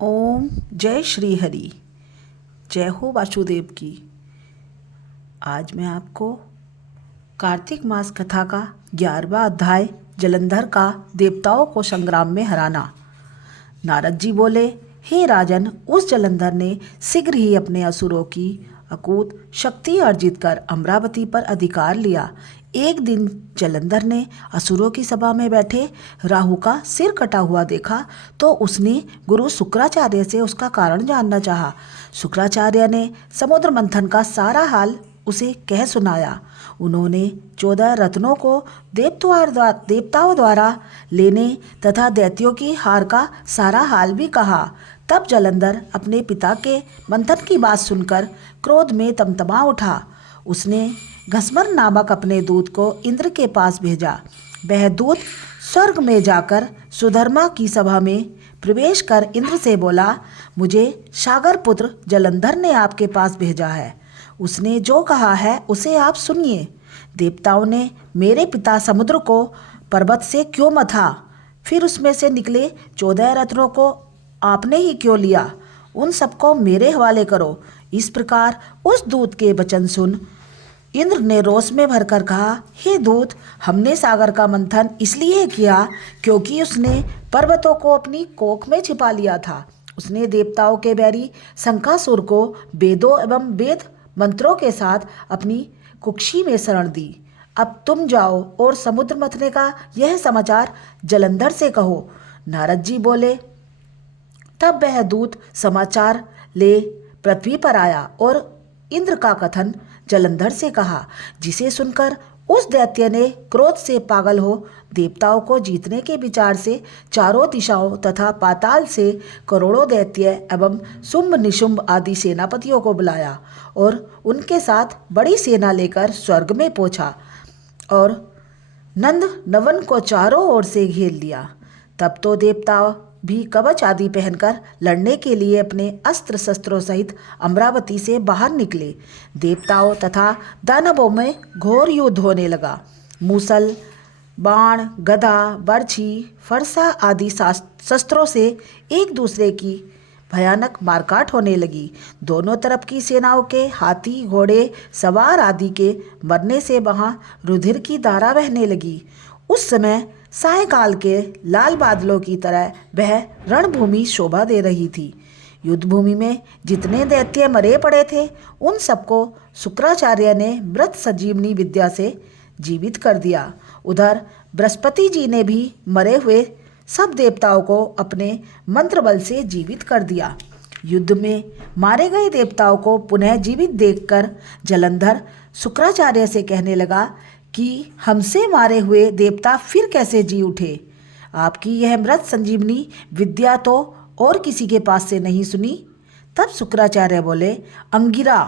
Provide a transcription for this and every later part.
ओम जय श्री हरि। जय हो वासुदेव की। आज मैं आपको कार्तिक मास कथा का 11वां अध्याय जलंधर का देवताओं को संग्राम में हराना। नारद जी बोले, हे राजन, उस जलंधर ने शीघ्र ही अपने असुरों की अकूत शक्ति अर्जित कर अमरावती पर अधिकार लिया। एक दिन जलंधर ने असुरों की सभा में बैठे राहु का सिर कटा हुआ देखा तो उसने गुरु शुक्राचार्य से उसका कारण जानना चाहा। शुक्राचार्य ने समुद्र मंथन का सारा हाल उसे कह सुनाया। उन्होंने 14 रत्नों को देवताओं द्वारा लेने तथा दैत्यों की हार का सारा हाल भी कहा। तब जलंधर अपने पिता के मंथन की बात सुनकर क्रोध में तमतमा उठा। उसने घसमर नामक अपने दूत को इंद्र के पास भेजा। वह दूत स्वर्ग में जाकर सुधर्मा की सभा में प्रवेश कर इंद्र से बोला, मुझे सागर पुत्र जलंधर ने आपके पास भेजा है। उसने जो कहा है उसे आप सुनिए। देवताओं ने मेरे पिता समुद्र को पर्वत से क्यों मथा, फिर उसमें से निकले 14 रत्नों को आपने ही क्यों लिया, उन सबको मेरे हवाले करो। इस प्रकार उस दूत के वचन सुन इंद्र ने रोष में भरकर कहा, हे दूत, हमने सागर का मंथन इसलिए किया क्योंकि उसने पर्वतों को अपनी कोख में छिपा लिया था। उसने देवताओं के बैरी शंकासुर को वेदों एवं वेद मंत्रों के साथ अपनी कुक्षी में शरण दी। अब तुम जाओ और समुद्र मथने का यह समाचार जलंधर से कहो। नारद जी बोले, तब वह दूत समाचार ले पृथ्वी पर आया और इंद्र का कथन जलंधर से कहा, जिसे सुनकर उस दैत्य ने क्रोध से पागल हो देवताओं को जीतने के विचार से चारों दिशाओं तथा पाताल से करोड़ों दैत्य एवं शुंभ निशुंभ आदि सेनापतियों को बुलाया और उनके साथ बड़ी सेना लेकर स्वर्ग में पहुंचा और नंद नवन को चारों ओर से घेर लिया। तब तो देवता भी कवच आदि पहनकर लड़ने के लिए अपने अस्त्र शस्त्रों सहित अमरावती से बाहर निकले। देवताओं तथा दानवों में घोर युद्ध होने लगा। मूसल, बाण, गदा, बर्छी, फरसा आदि शस्त्रों से एक दूसरे की भयानक मारकाट होने लगी। दोनों तरफ की सेनाओं के हाथी, घोड़े सवार आदि के मरने से वहां रुधिर की धारा बहने लगी। उस समय सायकाल के लाल बादलों की तरह वह रणभूमि शोभा दे रही थी। युद्धभूमि में जितने दैत्य मरे पड़े थे उन सबको शुक्राचार्य ने मृत संजीवनी विद्या से जीवित कर दिया। उधर बृहस्पति जी ने भी मरे हुए सब देवताओं को अपने मंत्र बल से जीवित कर दिया। युद्ध में मारे गए देवताओं को पुनः जीवित देखकर जलंधर शुक्राचार्य से कहने लगा कि हमसे मारे हुए देवता फिर कैसे जी उठे। आपकी यह मृत संजीवनी विद्या तो और किसी के पास से नहीं सुनी। तब शुक्राचार्य बोले, अंगिरा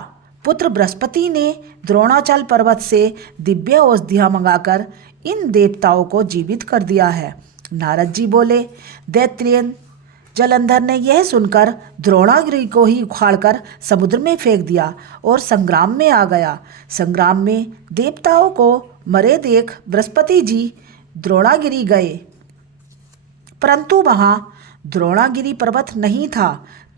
पुत्र बृहस्पति ने द्रोणाचल पर्वत से दिव्य औषधियाँ मंगाकर इन देवताओं को जीवित कर दिया है। नारद जी बोले, दैत्रेन जलंधर ने यह सुनकर द्रोणागिरी को ही उखाड़कर समुद्र में फेंक दिया और संग्राम में आ गया। संग्राम में देवताओं को मरे देख बृहस्पति जी द्रोणागिरी गए, परंतु वहां द्रोणागिरी पर्वत नहीं था।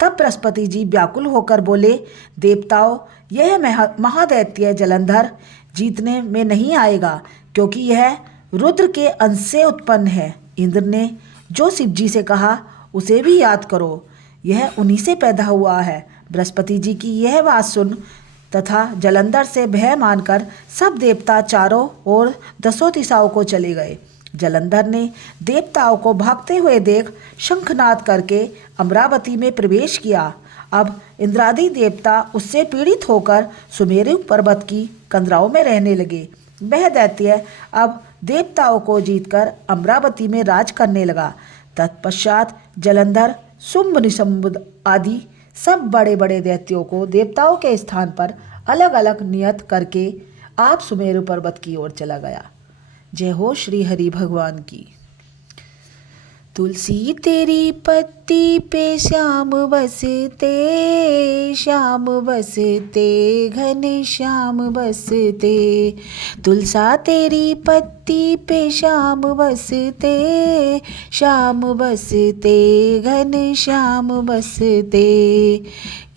तब बृहस्पति जी व्याकुल होकर बोले, देवताओं, यह महादैत्य जलंधर जीतने में नहीं आएगा क्योंकि यह रुद्र के अंश से उत्पन्न है। इंद्र ने जो शिव जी से कहा उसे भी याद करो, यह उन्हीं से पैदा हुआ है। बृहस्पति जी की यह बात सुन तथा जलंधर से भय मानकर सब देवता चारों ओर 10 दिशाओं को चले गए। जलंधर ने देवताओं को भागते हुए देख शंखनाद करके अमरावती में प्रवेश किया। अब इंद्रादि देवता उससे पीड़ित होकर सुमेरु पर्वत की कंदराओं में रहने लगे। वह दैत्य अब देवताओं को जीतकर अमरावती में राज करने लगा। तत्पश्चात जलंधर शुंभ निशुंभ आदि सब बड़े बड़े दैत्यों को देवताओं के स्थान पर अलग अलग नियत करके आप सुमेरु पर्वत की ओर चला गया। जय हो श्री हरि भगवान की। तुलसी तेरी पत्ती पत्ती पे श्याम बसते, श्याम बसते, घन श्याम बसते। तुलसा तेरी पत्ती पे श्याम बसते, श्याम बसते, घन श्याम बसते।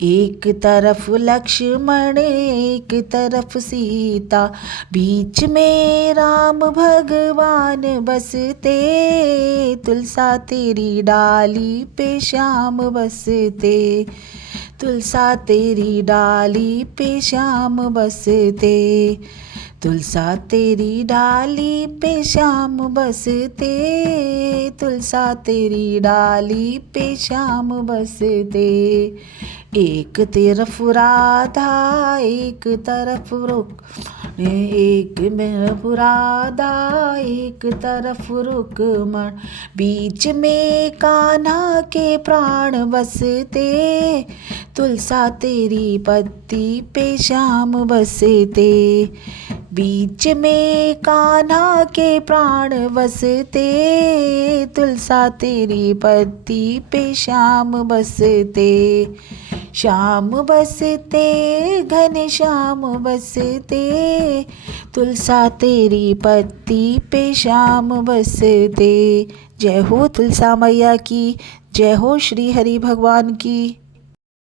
एक तरफ लक्ष्मण एक तरफ सीता, बीच में राम भगवान बसते। तुलसा तेरी डाली पे श्याम बसते, तुलसा तेरी डाली पे श्याम बसते। तुलसा तेरी डाली पे श्याम बसते, तुलसा तेरी डाली पे श्याम बसते। एक तरफ राधा एक तरफ रुक्मण, एक तरफ राधा एक तरफ रुक्मण, बीच में कान्हा के प्राण बसते। तुलसा तेरी पत्ती पे श्याम बसते, बीच में कान्हा के प्राण बसते। तुलसा तेरी पत्ती पे श्याम बसते, श्याम बसते, घन श्याम बसते। तुलसा तेरी पत्ती पे श्याम बसते। जय हो तुलसा मैया की, जय हो श्री हरि भगवान की।